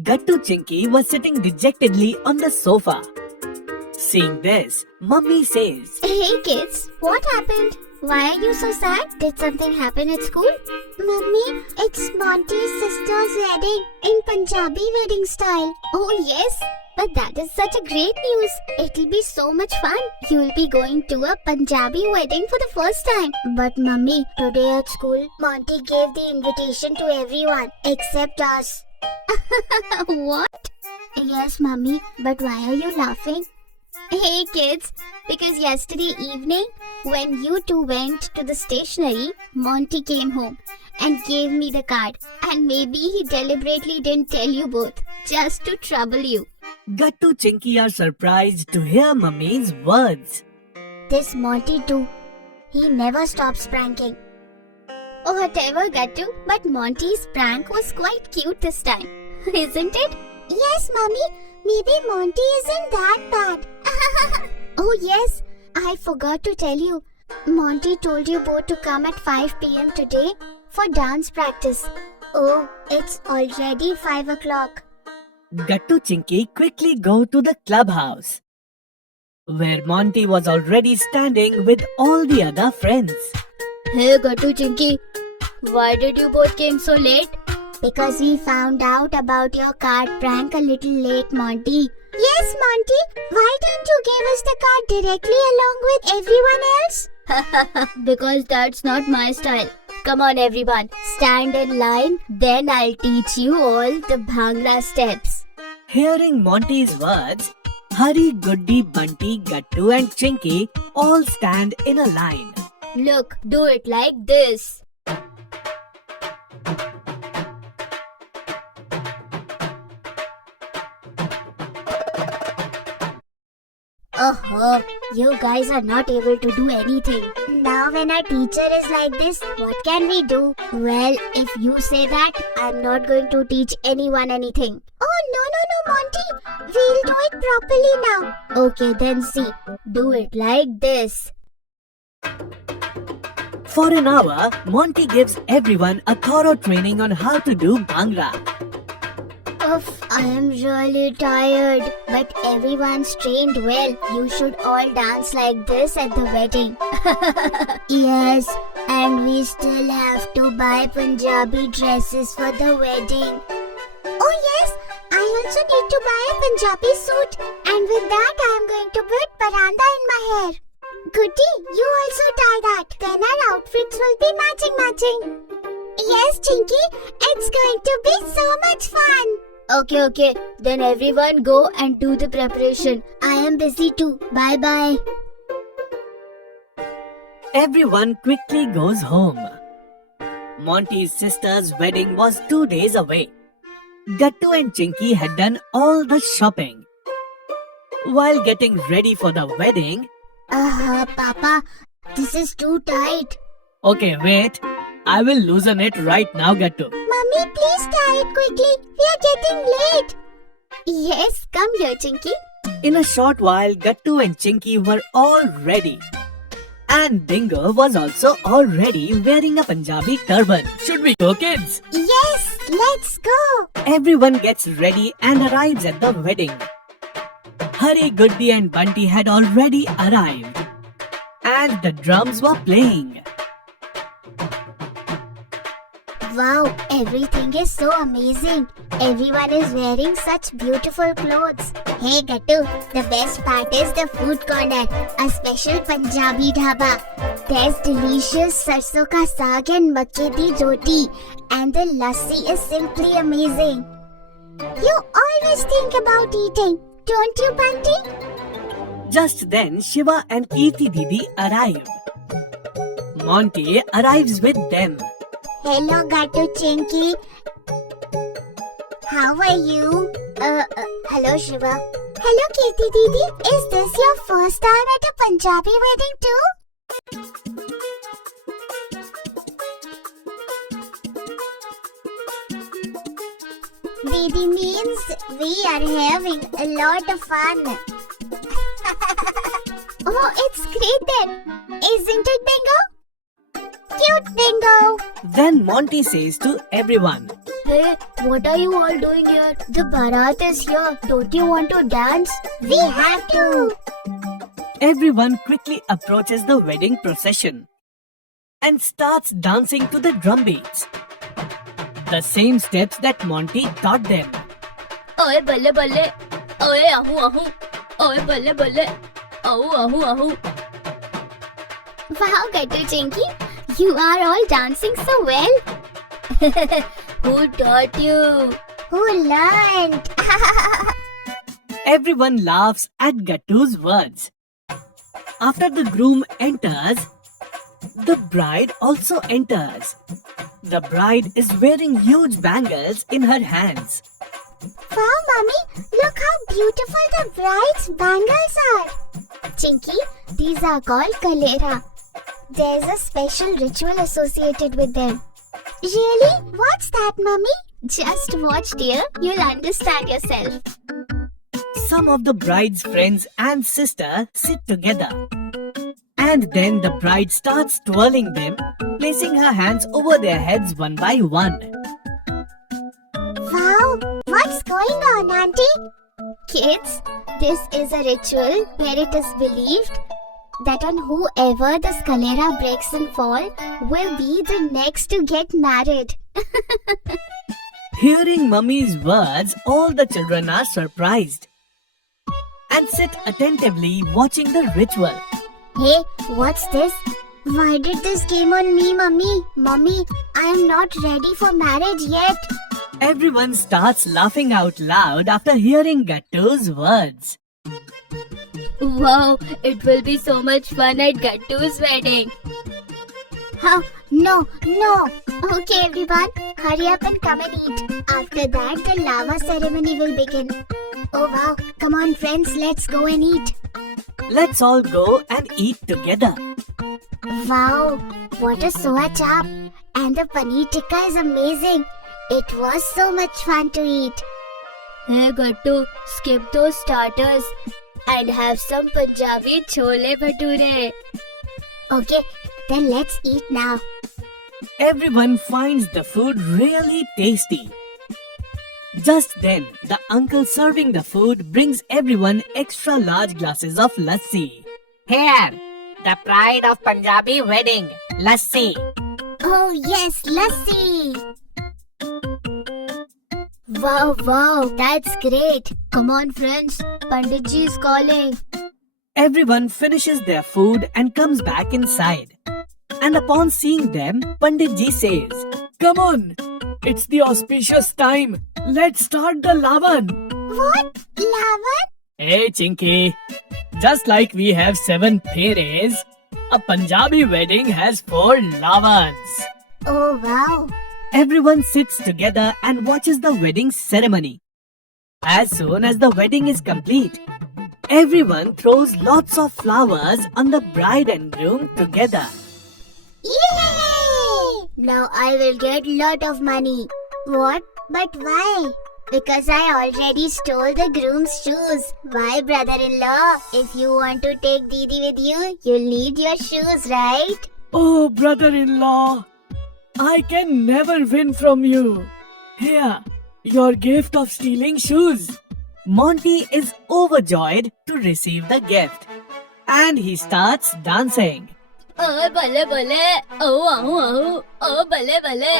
Gattu Chinky was sitting dejectedly on the sofa. Seeing this, Mummy says, Hey kids, what happened? Why are you so sad? Did something happen at school? Mummy, it's Monty's sister's wedding in Punjabi wedding style. Oh yes, but that is such a great news. It'll be so much fun. You'll be going to a Punjabi wedding for the first time. But Mummy, today at school, Monty gave the invitation to everyone except us. What? Yes, Mummy, but why are you laughing? Hey kids, because yesterday evening when you two went to the stationery, Monty came home and gave me the card, and maybe he deliberately didn't tell you both just to trouble you. Gattu Chinky are surprised to hear Mummy's words. This Monty too, he never stops pranking. Oh, whatever Gattu, but Monty's prank was quite cute this time, isn't it? Yes, Mummy. Maybe Monty isn't that bad. Oh yes, I forgot to tell you. Monty told you both to come at 5 p.m. today for dance practice. Oh, it's already 5 o'clock. Gattu Chinky quickly go to the clubhouse, where Monty was already standing with all the other friends. Hey Gattu Chinky, why did you both came so late? Because we found out about your card prank a little late, Monty. Yes, Monty. Why didn't you give us the card directly along with everyone else? Because that's not my style. Come on, everyone. Stand in line. Then I'll teach you all the Bhangra steps. Hearing Monty's words, Hari, Goody, Bunty, Gattu and Chinky all stand in a line. Look, do it like this. Oh, you guys are not able to do anything. Now when our teacher is like this, what can we do? Well, if you say that, I'm not going to teach anyone anything. Oh, no, Monty. We'll do it properly now. Okay, then see. Do it like this. For an hour, Monty gives everyone a thorough training on how to do Bhangra. I am really tired, but everyone's trained well. You should all dance like this at the wedding. Yes, and we still have to buy Punjabi dresses for the wedding. Oh yes, I also need to buy a Punjabi suit, and with that I am going to put paranda in my hair. Goody, you also tie that. Then our outfits will be matching. Yes, Chinky, it's going to be so much fun. Okay. Then everyone go and do the preparation. I am busy too. Bye. Everyone quickly goes home. Monty's sister's wedding was 2 days away. Gattu and Chinky had done all the shopping. While getting ready for the wedding, Papa, this is too tight. Okay, wait. I will loosen it right now, Gattu. Mummy, please tie it quickly. We are getting late. Yes, come here, Chinky. In a short while, Gattu and Chinky were all ready. And Bingo was also already wearing a Punjabi turban. Should we go, kids? Yes, let's go. Everyone gets ready and arrives at the wedding. Hari, Goody and Bunty had already arrived. And the drums were playing. Wow, everything is so amazing. Everyone is wearing such beautiful clothes. Hey Gattu, the best part is the food corner, a special Punjabi dhaba. There's delicious sarson ka saag and makke di roti, and the lassi is simply amazing. You always think about eating, don't you, Bunty? Just then, Shiva and Kirti Didi arrived. Monty arrives with them. Hello, Gattu Chinky. How are you? Hello, Shiva. Hello, Kirti Didi. Is this your first time at a Punjabi wedding too? Didi means we are having a lot of fun. Oh, it's great then. Isn't it, Bingo? Cute Bingo! Then Monty says to everyone, Hey, what are you all doing here? The Bharat is here. Don't you want to dance? We have to. Everyone quickly approaches the wedding procession and starts dancing to the drum beats. The same steps that Monty taught them. ओए बल्ले बल्ले, ओए आहू आहू, ओए बल्ले बल्ले, आहू आहू आहू. Wow, Gattu Chinky, you are all dancing so well. Who taught you? Who learned? Everyone laughs at Gattu's words. After the groom enters, the bride also enters. The bride is wearing huge bangles in her hands. Wow, Mommy, look how beautiful the bride's bangles are. Chinky, these are called kalera. There's a special ritual associated with them. Really? What's that, Mommy? Just watch, dear. You'll understand yourself. Some of the bride's friends and sister sit together. And then the bride starts twirling them, placing her hands over their heads one by one. Wow, what's going on, Auntie? Kids, this is a ritual where it is believed that on whoever the scalera breaks and fall will be the next to get married. Hearing Mummy's words, all the children are surprised and sit attentively watching the ritual. Hey, what's this? Why did this came on me, Mummy? Mummy, I am not ready for marriage yet. Everyone starts laughing out loud after hearing Gattu's words. Wow, it will be so much fun at Gattu's wedding. Huh? No. Okay, everyone, hurry up and come and eat. After that, the lava ceremony will begin. Oh wow, come on friends, let's go and eat. Let's all go and eat together. Wow, what a soya chap. And the paneer tikka is amazing. It was so much fun to eat. Hey Gattu, skip those starters and have some Punjabi chole bhature. Okay, then let's eat now. Everyone finds the food really tasty. Just then, the uncle serving the food brings everyone extra large glasses of lassi. Here, the pride of Punjabi wedding, lassi. Oh yes, lassi. Wow, that's great. Come on friends, Panditji is calling. Everyone finishes their food and comes back inside. And upon seeing them, Panditji says, "Come on, it's the auspicious time. Let's start the Lavan." What? Lavan? Hey Chinky, just like we have 7 pheres, a Punjabi wedding has 4 Lavans. Oh wow. Everyone sits together and watches the wedding ceremony. As soon as the wedding is complete, everyone throws lots of flowers on the bride and groom together. Yay! Now I will get lot of money. What? But why? Because I already stole the groom's shoes. Why, brother-in-law? If you want to take Didi with you, you'll need your shoes, right? Oh, brother-in-law, I can never win from you. Here, your gift of stealing shoes. Monty is overjoyed to receive the gift. And he starts dancing. Oh, balle balle. Oh, balle balle.